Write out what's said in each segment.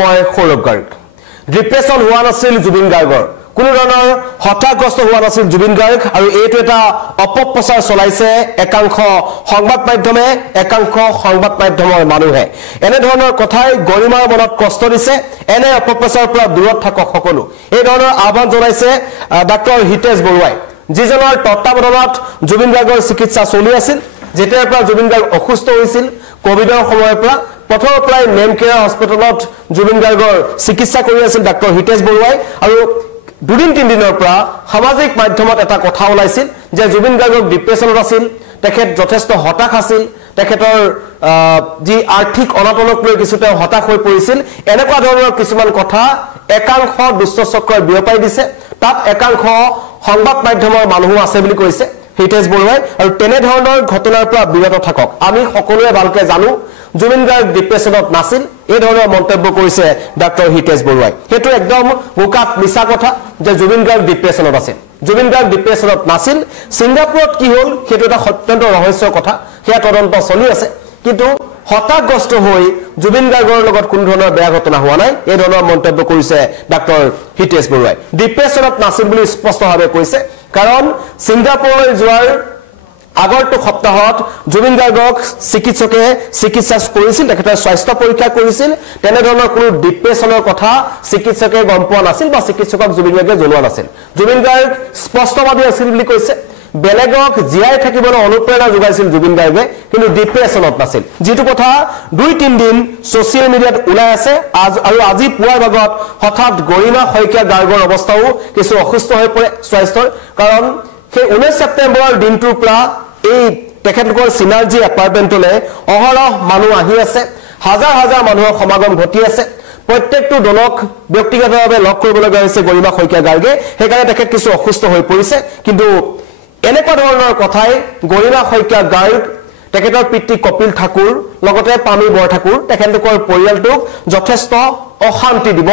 মই সৌৰভ গাৰ্গ ডিপ্ৰেছন হোৱা নাছিল জুবিন গাৰ্গৰ কোনো ধৰণৰ হতাগ্ৰস্ত হোৱা নাছিল জুবিন গাৰ্গ আৰু এইটো এটা অপপ্ৰচাৰ চলাইছে একাংশ সংবাদ মাধ্যমে একাংশ সংবাদ মাধ্যমৰ মানুহে এনে ধৰণৰ কথাই গৰিমাৰ মনত কষ্ট দিছে এনে অপপ্ৰচাৰৰ পৰা দূৰত থাকক সকলো এই ধৰণৰ আহ্বান জনাইছে ডাক্তৰ হিতেশ বৰুৱাই যিজনৰ তত্ত্বাৱধানত জুবিন গাৰ্গৰ চিকিৎসা চলি আছিল যেতিয়াৰ পৰা জুবিন গাৰ্গ অসুস্থ হৈছিল কোভিডৰ সময়ৰ পৰা প্ৰথমৰ পৰাই নেম কেয়াৰ হস্পিটেলত জুবিন গাৰ্গৰ চিকিৎসা কৰি আছিল ডাক্তৰ হিতেশ বৰুৱাই আৰু দুদিন তিন দিনৰ পৰা সামাজিক মাধ্যমত এটা কথা ওলাইছিল যে জুবিন গাৰ্গৰ ডিপ্ৰেছনত আছিল তেখেত যথেষ্ট হতাশ আছিল তেখেতৰ যি আৰ্থিক অনাটনক লৈ কিছু তেওঁ হতাশ হৈ পৰিছিল এনেকুৱা ধৰণৰ কিছুমান কথা একাংশ দুষ্ট চক্ৰই বিয়পাই দিছে তাত একাংশ সংবাদ মাধ্যমৰ মানুহ আছে বুলি কৈছে হিতেশ বৰুৱাই আৰু তেনে ধৰণৰ ঘটনাৰ পৰা বিৰত থাকক আমি সকলোৱে ভালকৈ জানো জুবিন গাৰ্গ ডিপ্ৰেছনত নাছিল এই ধৰণৰ মন্তব্য কৰিছে ডাক্তৰ হিতেশ বৰুৱাই হেতু একদম মুকাত মিছা কথা যে জুবিন গাৰ্গ ডিপ্ৰেছনত আছিল জুবিন গাৰ্গ ডিপ্ৰেছনত নাছিল সিংগাপুৰত কি হল হেতু এটা সত্যন্ত ৰহস্যৰ কথা হেয়া তদন্ত চলি আছে কিন্তু হতাগ্ৰস্ত হৈ জুবিন গাৰ্গৰ লগত কোনো ধৰণৰ বেয়া ঘটনা হোৱা নাই এই ধৰণৰ মন্তব্য কৰিছে ডাক্তৰ হিতেশ বৰুৱাই ডিপ্ৰেছনত নাছিল বুলি স্পষ্টভাৱে কৈছে কাৰণ সিংগাপুৰলৈ যোৱাৰ আগৰটো সপ্তাহত জুবিন গাৰ্গক চিকিৎসকে চিকিৎসা কৰিছিল তেখেতৰ স্বাস্থ্য পৰীক্ষা কৰিছিল তেনে ধৰণৰ কোনো ডিপ্ৰেছনৰ কথা চিকিৎসকে গম পোৱা নাছিল বা চিকিৎসকক জুবিন গাৰ্গে জনোৱা নাছিল জুবিন গাৰ্গ স্পষ্টভাৱে আছিল বুলি কৈছে বেলেগক জিয়াই থাকিবলৈ অনুপ্ৰেৰণা যোগাইছিল জুবিন গাৰ্গে কিন্তু ডিপ্ৰেছনত নাছিল যেটো কথা 2-3 দিন সোশ্যাল মিডিয়াত ওলাই আছে আৰু আজি পুৱাৰ ভাগত হঠাৎ গৰিমা শইকীয়া গাৰ্গৰ অৱস্থাও কিছু অসুস্থ হৈ পৰে স্বাস্থ্যৰ কাৰণ সেই 19 ছেপ্টেম্বৰৰ দিনটোৰ পৰা এই তেখেতলোকৰ সিনাৰ্জি এপাৰ্টমেণ্টলৈ অহৰহ মানুহ আহি আছে হাজাৰ হাজাৰ মানুহৰ সমাগম ঘটি আছে প্ৰত্যেকটো দলক ব্যক্তিগতভাৱে লগ কৰিবলৈ গৈছে গৰিমা শইকীয়া গাৰ্গে সেইকাৰণে তেখেত কিছু অসুস্থ হৈ পৰিছে কিন্তু এনেকুৱা ধৰণৰ কথাই গৰিমা শইকীয়া গাৰ্গ তেখেতৰ পিতৃ কপিল ঠাকুৰ লগতে পামি বৰঠাকুৰ তেখেতলোকৰ পৰিয়ালটোক যথেষ্ট অশান্তি দিব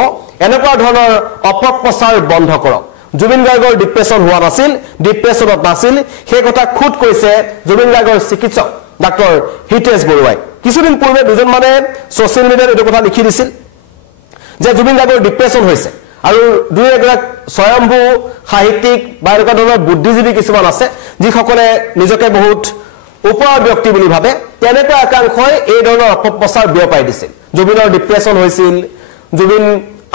এনেকুৱা ধৰণৰ অপপ্ৰচাৰ বন্ধ কৰক জুবিন গাৰ্গৰ ডিপ্ৰেছন হোৱা নাছিল ডিপ্ৰেছনত নাছিল সেই কথা খুদ কৈছে জুবিন গাৰ্গৰ চিকিৎসক ডাক্তৰ হিতেশ বৰুৱাই কিছুদিন পূৰ্বে দুজন মানে সোশ্যাল মিডিয়াত এইটো কথা লিখি দিছিল যে জুবিন গাৰ্গৰ ডিপ্ৰেছন হৈছে আৰু দুই এগৰাক স্বয়ম্ভু সাহিত্যিক বা এনেকুৱা ধৰণৰ বুদ্ধিজীৱী কিছুমান আছে যিসকলে নিজকে বহুত ওপৰৰ ব্যক্তি বুলি ভাবে তেনেকুৱা একাংশই এই ধৰণৰ অপপ্ৰচাৰ বিয়পাই দিছিল জুবিনৰ ডিপ্ৰেছন হৈছিল জুবিন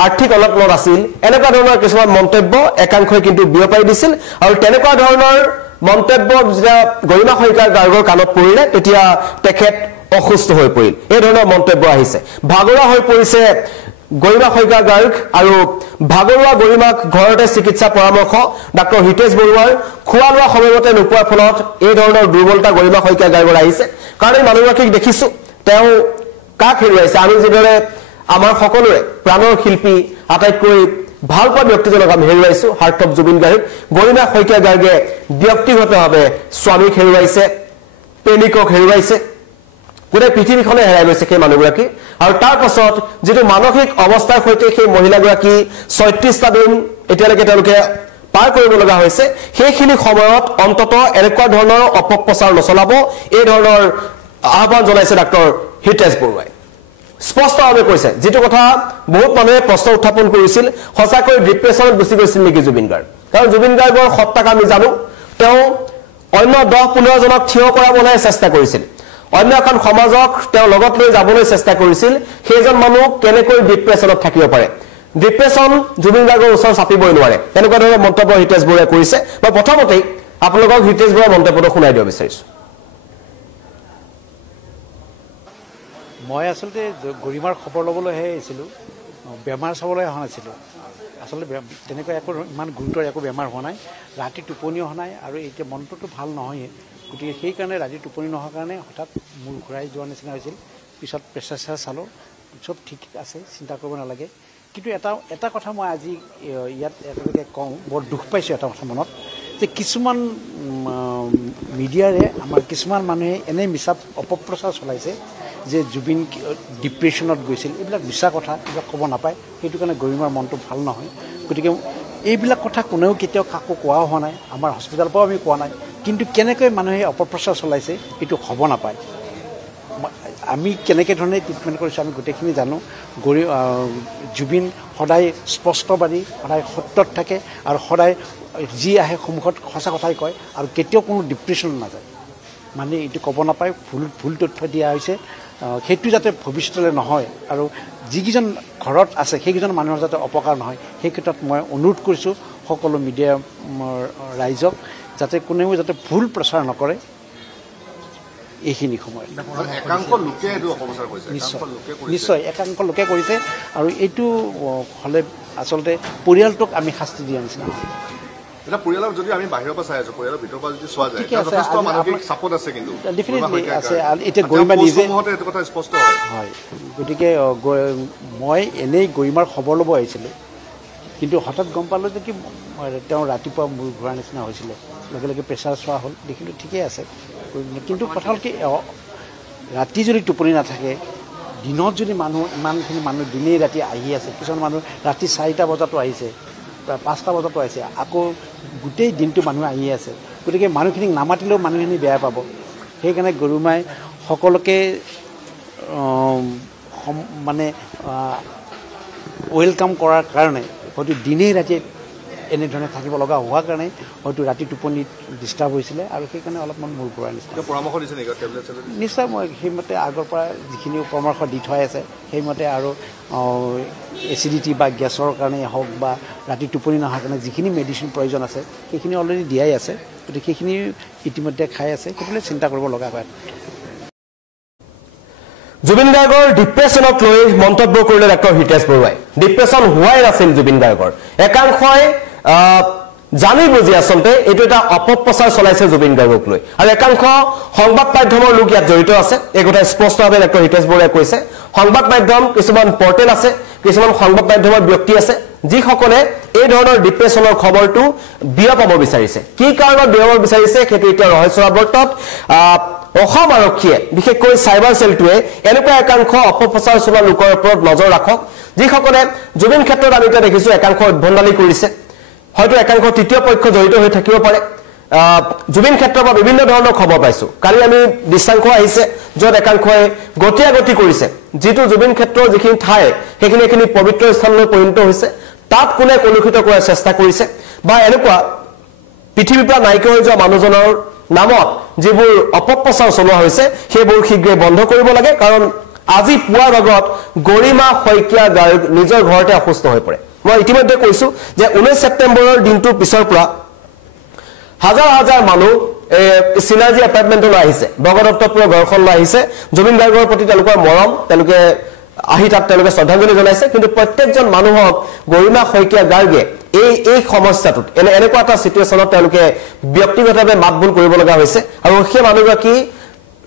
আৰ্থিক অনাটনত আছিল এনেকুৱা ধৰণৰ কিছুমান মন্তব্য একাংশই কিন্তু বিয়পাই দিছিল আৰু তেনেকুৱা ধৰণৰ মন্তব্য যেতিয়া গৰিমা শইকীয়া গাৰ্গৰ কাণত পৰিলে তেতিয়া তেখেত অসুস্থ হৈ পৰিল এই ধৰণৰ মন্তব্য আহিছে ভাগৰুৱা হৈ পৰিছে গৰিমা শইকীয়া গাৰ্গ আৰু ভাগৰুৱা গৰিমাক ঘৰতে চিকিৎসা পৰামৰ্শ ডাক্তৰ হিতেশ বৰুৱাৰ খোৱা লোৱা সময়মতে নোপোৱাৰ ফলত এই ধৰণৰ দুৰ্বলতা গৰিমা শইকীয়া গাৰ্গৰ আহিছে কাৰণ এই মানুহগৰাকীক দেখিছো তেওঁ কাক হেৰুৱাইছে আমি যিদৰে আমাৰ সকলোৰে প্ৰাণৰ শিল্পী আটাইতকৈ ভাল পোৱা ব্যক্তিজনক আমি হেৰুৱাইছো হাৰ্ট অফ জুবিন গাৰ্গ গৰিমা শইকীয়া গাৰ্গে ব্যক্তিগতভাৱে স্বামীক হেৰুৱাইছে প্ৰেমিকক হেৰুৱাইছে গোটেই পৃথিৱীখনে হেৰাই গৈছে সেই মানুহগৰাকী আৰু তাৰ পাছত যেটো মানসিক অৱস্থাৰ সৈতে সেই মহিলাগৰাকী 36টা দিন এতিয়ালৈকে তেওঁলোকে পাৰ কৰিব লগা হৈছে সেইখিনি সময়ত অন্তত এনেকুৱা ধৰণৰ অপপ্ৰচাৰ নচলাব এই ধৰণৰ আহ্বান জনাইছে ডাক্তৰ হিতেশ বৰুৱাই স্পষ্টভাৱে কৈছে যেটো কথা বহুত মানুহে প্ৰশ্ন উত্থাপন কৰিছিল হসাকৈ ডিপ্ৰেছনত গুচি গৈছিল নেকি জুবিন গাৰ্গ কাৰণ জুবিন গাৰ্গৰ হত্যাক আমি জানো তেওঁ অন্য 10-15 জনক থিয় কৰাবলৈ চেষ্টা কৰিছিল অন্য এখন সমাজক তেওঁ লগত লৈ যাবলৈ চেষ্টা কৰিছিল সেইজন মানুহ কেনেকৈ ডিপ্ৰেছনত থাকিব পাৰে ডিপ্ৰেছন জুবিন গাৰ্গৰ ওচৰ চাপিবই নোৱাৰে তেনেকুৱা ধৰণৰ মন্তব্য হিতেশ বৰুৱাই কৰিছে মই প্ৰথমতেই আপোনালোকক হিতেশ বৰুৱাৰ মন্তব্যটো শুনাই দিব বিচাৰিছো মই আসলে গৰিমাৰ খবৰ ল'বলৈহে আহিছিলোঁ বেমাৰ চাবলৈ অহা নাছিলোঁ আসলে তেনেকুৱা একো ইমান গুৰুতৰ একো বেমাৰ হোৱা নাই ৰাতি টোপনি অহা নাই আৰু এতিয়া মনটোতো ভাল নহয় গতিকে সেইকাৰণে ৰাতি টোপনি নোহোৱাৰ কাৰণে হঠাৎ মূৰ ঘূৰাই যোৱাৰ নিচিনা হৈছিল পিছত প্ৰেছাৰ চালোঁ চব ঠিক আছে চিন্তা কৰিব নালাগে কিন্তু এটা কথা মই আজি ইয়াত একেলগে কওঁ বৰ দুখ পাইছোঁ এটা কথা মনত যে কিছুমান মিডিয়াৰে আমাৰ কিছুমান মানুহে এনে মিছা অপপ্ৰচাৰ চলাইছে যে জুবিন ডিপ্ৰেছনত গৈছিল এইবিলাক মিছা কথা এইবিলাক ক'ব নাপায় সেইটো কাৰণে গৰিমাৰ মনটো ভাল নহয় গতিকে এইবিলাক কথা কোনেও কেতিয়াও কাকো কোৱা হোৱা নাই আমাৰ হস্পিটেলৰ পৰাও আমি কোৱা নাই কিন্তু কেনেকৈ মানুহে অপপ্ৰচাৰ চলাইছে এইটো হ'ব নাপায় আমি কেনেকৈ ধৰণে ট্ৰিটমেণ্ট কৰিছোঁ আমি গোটেইখিনি জানো জুবিন সদায় স্পষ্টবাদী সদায় সত্যত থাকে আৰু সদায় যি আহে সন্মুখত সঁচা কথাই কয় আৰু কেতিয়াও কোনো ডিপ্ৰেশ্যন নাযায় মানে এইটো ক'ব নাপায় ভুল তথ্য দিয়া হৈছে সেইটো যাতে ভৱিষ্যতলৈ নহয় আৰু যিকেইজন ঘৰত আছে সেইকেইজন মানুহৰ যাতে অপকাৰ নহয় সেই ক্ষেত্ৰত মই অনুৰোধ কৰিছোঁ সকলো মিডিয়া ৰাইজক যাতে কোনেও যাতে ভুল প্ৰচাৰ নকৰে এইখিনি সময়ত নিশ্চয় একাংশ লোকে কৰিছে আৰু এইটো হ'লে আচলতে পৰিয়ালটোক আমি শাস্তি দিয়া নিচিনা এটা পৰিয়ালৰ যদি আমি বাহিৰৰ পৰা চাই আছো পৰিয়ালৰ ভিতৰৰ পৰা যদি চোৱা যায় যথেষ্ট মানসিক চাপত আছে কিন্তু ডেফিনেটলি আছে এতিয়া গৰিমা নিজে এইটো কথা স্পষ্ট হয় গতিকে মই এনেই গৰিমাৰ খবৰ ল'ব আহিছিলোঁ কিন্তু হঠাৎ গম পালোঁ যে কি তেওঁ ৰাতিপুৱা মূৰ ঘূৰাৰ নিচিনা হৈছিলে লগে লগে প্ৰেছাৰ চোৱা হ'ল দেখিলোঁ ঠিকেই আছে কিন্তু কথা হ'ল কি ৰাতি যদি টোপনি নাথাকে দিনত যদি মানুহ ইমানখিনি মানুহ দিনেই ৰাতি আহি আছে কিছুমান মানুহ ৰাতি 4টা বজাতো আহিছে 5টা বজাতো আহিছে আকৌ গোটেই দিনটো মানুহ আহি আছে গতিকে মানুহখিনিক নামাতিলেও মানুহখিনি বেয়া পাব সেইকাৰণে গৰিমাই সকলোকে মানে ৱেলকাম কৰাৰ কাৰণে হয়তো দিনেই ৰাতি এনেধৰণে থাকিব লগা হোৱাৰ কাৰণে হয়তো ৰাতি টোপনিত ডিষ্টাৰ্ব হৈছিলে আৰু সেইকাৰণে অলপমান মূৰ ঘূৰাই নিছিলে পৰামৰ্শ দিছে নেকি টেবলেট নিশ্চয় মই সেইমতে আগৰ পৰা যিখিনি পৰামৰ্শ দি থোৱাই আছে সেইমতে আৰু এচিডিটি বা গেছৰ কাৰণে হওক বা ৰাতি টোপনি নহাৰ কাৰণে যিখিনি মেডিচিন প্ৰয়োজন আছে সেইখিনি অলৰেডি দিয়াই আছে গতিকে সেইখিনি ইতিমধ্যে খাই আছে সেইটোলৈ চিন্তা কৰিব লগা হয় জুবিন গাৰ্গৰ ডিপ্ৰেশ্যনক লৈ মন্তব্য কৰিলে ডাক্তৰ হিতেশ বৰুৱাই ডিপ্ৰেশ্যন হোৱাই নাছিল জুবিন গাৰ্গৰ একাংশই জানি বুজি আচলতে এইটো এটা অপপ্ৰচাৰ চলাইছে জুবিন গাৰ্গক লৈ আৰু একাংশ সংবাদ মাধ্যমৰ লোক ইয়াত জড়িত আছে এই কথা স্পষ্টভাৱে ডাক্তৰ হিতেশ বৰুৱাই কৈছে সংবাদ মাধ্যম কিছুমান পৰ্টেল আছে কিছুমান সংবাদ মাধ্যমৰ ব্যক্তি আছে যিসকলে এই ধৰণৰ ডিপ্ৰেশ্যনৰ খবৰটো বিয়পাব বিচাৰিছে কি কাৰণত বিয়পাব বিচাৰিছে সেইটো এতিয়া ৰহস্যৰাবৰ্তত অসম আৰক্ষীয়ে বিশেষকৈ চাইবাৰ সেলটোৱে এনেকুৱা একাংশ অপপ্ৰচাৰ চলোৱা লোকৰ ওপৰত নজৰ ৰাখক যিসকলে জুবিন ক্ষেত্ৰত আমি এতিয়া দেখিছোঁ একাংশ উদ্ভণ্ডালি কৰিছে হয়তো একাংশ তৃতীয় পক্ষ জড়িত হৈ থাকিব পাৰে জুবিন ক্ষেত্ৰৰ পৰা বিভিন্ন ধৰণৰ খবৰ পাইছোঁ কালি আমি দৃশ্যাংশ আহিছে য'ত একাংশই গতি কৰিছে যিটো জুবিন ক্ষেত্ৰৰ যিখিনি ঠাই সেইখিনি পবিত্ৰ স্থানলৈ পৰিণত হৈছে তাত কোনে কলুষিত কৰাৰ চেষ্টা কৰিছে বা এনেকুৱা পৃথিৱীৰ পৰা নাইকিয়া হৈ যোৱা মানুহজনৰ নামত যিবোৰ অপপ্ৰচাৰ চলোৱা হৈছে সেইবোৰ শীঘ্ৰে বন্ধ কৰিব লাগে কাৰণ আজি পুৱাৰ ভাগত গৰিমা শইকীয়া গাৰ্গ নিজৰ ঘৰতে অসুস্থ হৈ পৰে মই ইতিমধ্যে কৈছোঁ যে 19 ছেপ্টেম্বৰৰ দিনটোৰ পিছৰ পৰা হাজাৰ মানুহ চিনাৰ্জি এপাৰ্টমেণ্টলৈ আহিছে বগদত্তপুৰৰ ঘৰখনলৈ আহিছে জুবিন গাৰ্গৰ প্ৰতি তেওঁলোকৰ মৰম তেওঁলোকে আহি তাত তেওঁলোকে শ্ৰদ্ধাঞ্জলি জনাইছে কিন্তু প্ৰত্যেকজন মানুহক গৰিমা শইকীয়া গাৰ্গে এই সমস্যাটোত এনেকুৱা এটা চিটুৱেশ্যনত তেওঁলোকে ব্যক্তিগতভাৱে মাতবোল কৰিব লগা হৈছে আৰু সেই মানুহগৰাকী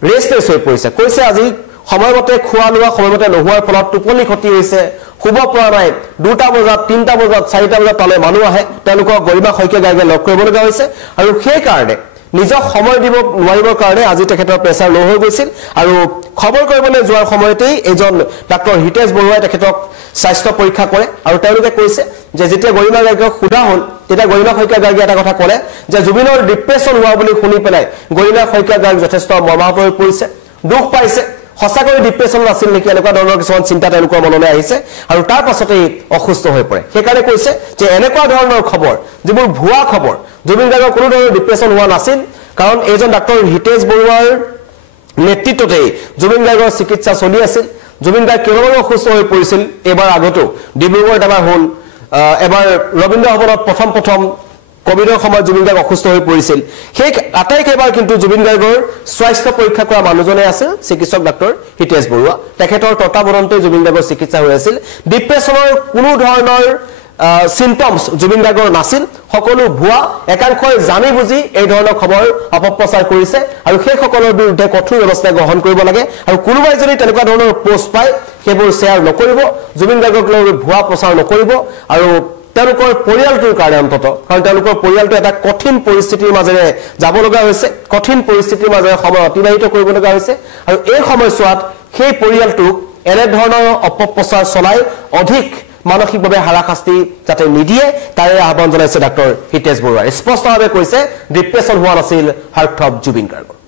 ৰেষ্টলেছ হৈ পৰিছে কৈছে আজি সময়মতে খোৱা লোৱা সময়মতে নোহোৱাৰ ফলত টোপনি ক্ষতি হৈছে শুব পৰা নাই 2টা বজাত 3টা বজাত 4টা বজাত তালৈ মানুহ আহে তেওঁলোকক গৰিমা শইকীয়া গাৰ্গে লগ কৰিব লগা হৈছে আৰু সেইকাৰণে নিজক সময় দিব নোৱাৰিবৰ কাৰণে আজি তেখেতৰ প্ৰেছাৰ ল' হৈ গৈছিল আৰু খবৰ কৰিবলৈ যোৱাৰ সময়তেই এজন ডাক্তৰ হিতেশ বৰুৱাই তেখেতক স্বাস্থ্য পৰীক্ষা কৰে আৰু তেওঁলোকে কৈছে যে যেতিয়া গৰিমা গাৰ্গক সোধা হ'ল তেতিয়া গৰিমা শইকীয়া গাৰ্গে এটা কথা ক'লে যে জুবিনৰ ডিপ্ৰেশ্যন হোৱা বুলি শুনি পেলাই গৰিমা শইকীয়া গাৰ্গ যথেষ্ট মৰ্মাহত হৈ পৰিছে দুখ পাইছে সঁচাকৈ ডিপ্ৰেশ্যন আছিল নেকি এনেকুৱা ধৰণৰ কিছুমান চিন্তা তেওঁলোকৰ মনলৈ আহিছে আৰু তাৰ পাছতেই অসুস্থ হৈ পৰে সেইকাৰণে কৈছে যে এনেকুৱা ধৰণৰ খবৰ যিবোৰ ভুৱা খবৰ জুবিন গাৰ্গৰ কোনো ধৰণৰ ডিপ্ৰেশ্যন হোৱা নাছিল কাৰণ এইজন ডাক্তৰ হিতেশ বৰুৱাৰ নেতৃত্বতেই জুবিন গাৰ্গৰ চিকিৎসা চলি আছিল জুবিন গাৰ্গ কেইবাবাৰো অসুস্থ হৈ পৰিছিল এবাৰ আগতো ডিব্ৰুগড়ত এবাৰ হ'ল এবাৰ ৰবীন্দ্ৰ ভৱনত প্ৰথম কোভিডৰ সময়ত জুবিন গাৰ্গ অসুস্থ হৈ পৰিছিল সেই আটাইকেইবাৰ কিন্তু জুবিন গাৰ্গৰ স্বাস্থ্য পৰীক্ষা কৰা মানুহজনে আছিল চিকিৎসক ডাক্তৰ হিতেশ বৰুৱা তেখেতৰ তত্বাৱধানতে জুবিন গাৰ্গৰ চিকিৎসা হৈ আছিল ডিপ্ৰেশ্যনৰ কোনো ধৰণৰ সিম্পটমছ জুবিন গাৰ্গৰ নাছিল সকলো ভুৱা একাংশই জানি বুজি এই ধৰণৰ খবৰ অপপ্ৰচাৰ কৰিছে আৰু সেই সকলৰ বিৰুদ্ধে কঠোৰ ব্যৱস্থা গ্ৰহণ কৰিব লাগে আৰু কোনোবাই যদি তেনেকুৱা ধৰণৰ পোষ্ট পায় সেইবোৰ শ্বেয়াৰ নকৰিব জুবিন গাৰ্গক লৈ ভুৱা প্ৰচাৰ নকৰিব আৰু তেওঁলোকৰ পৰিয়ালটোৰ কাৰণে অন্তত কাৰণ তেওঁলোকৰ পৰিয়ালটো এটা কঠিন পৰিস্থিতিৰ মাজেৰে যাব লগা হৈছে কঠিন পৰিস্থিতিৰ মাজেৰে সময় অতিবাহিত কৰিব লগা হৈছে আৰু এই সময়ছোৱাত সেই পৰিয়ালটোক এনে ধৰণৰ অপপ্ৰচাৰ চলাই অধিক মানসিকভাৱে হাৰাশাস্তি যাতে নিদিয়ে তাৰে আহ্বান জনাইছে ডাক্তৰ হিতেশ বৰুৱাই স্পষ্টভাৱে কৈছে ডিপ্ৰেশ্যন হোৱা নাছিল হাৰ্ট থ্ৰব জুবিন গাৰ্গৰ